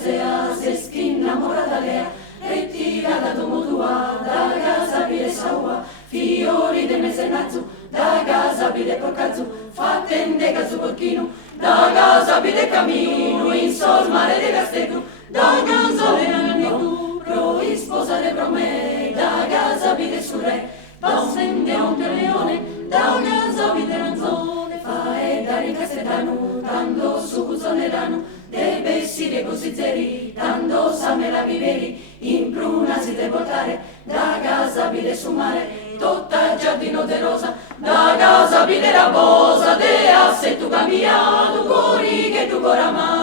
se schinnamora innamorata lea, retirata domo tua, da casa vide saua, fiori de mesenazzu, da casa vide porcazzu, fattende casu porchino, da casa vide cammino, in sol mare de Castegru, da casa vide pro sposare pro me, da casa vide sul re, passende onde leone, da casa vide ranzone, fa e dare castellano, dando su cuzzonerano, de bessire così zeri, dando samela viveri, in pruna si de portare, da casa vide su mare, tutta giardino de rosa, da casa vide la bosa, de asse tu cambiato, cuori che tu coramai.